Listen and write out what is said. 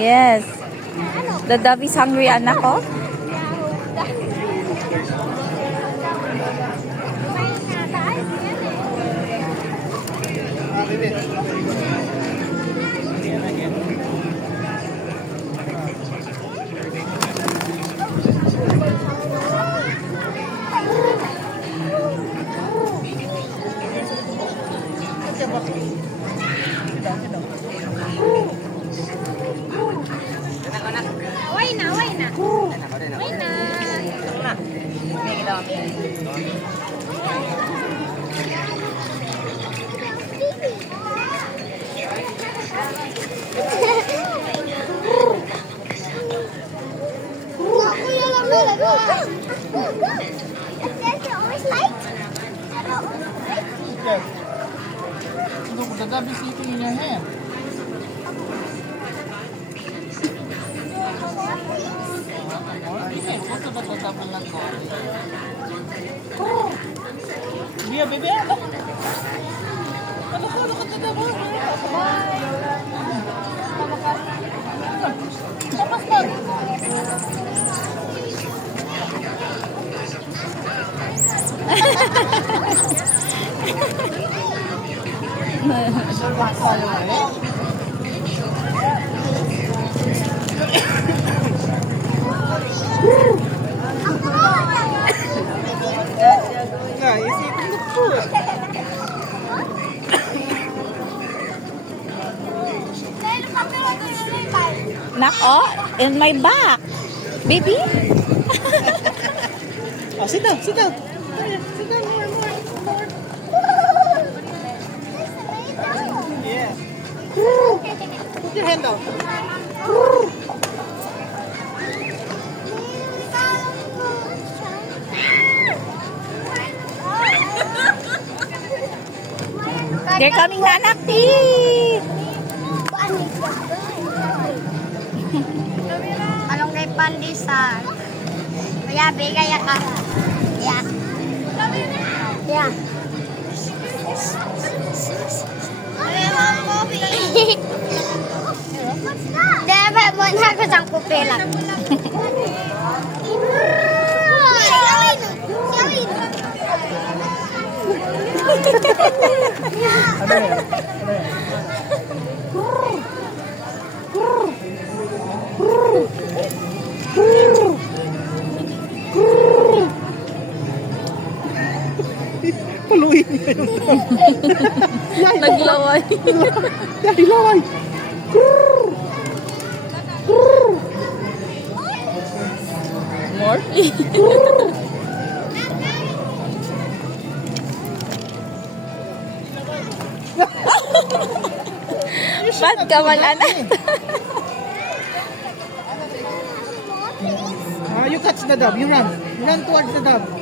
Yes. The dove is hungry, anak ko. Look, the dove is eating in your hand. Okay, what's the dove will not go? Yeah, baby. Look at the dove. Yeah, he's eating the food. Nako, in my back. Baby? Oh, sit down, sit down. Sit down more. Yeah. Put your hand down. They're coming na, anak. Anong kay pandesal? Kaya bigay ka. Yeah. Yeah. Dapat mo na ako sang pupilang. Paluin niya yung Naglaway. Dahil laway. More? Ba't ka wala na? You catch the dove. You run. You run towards the dove.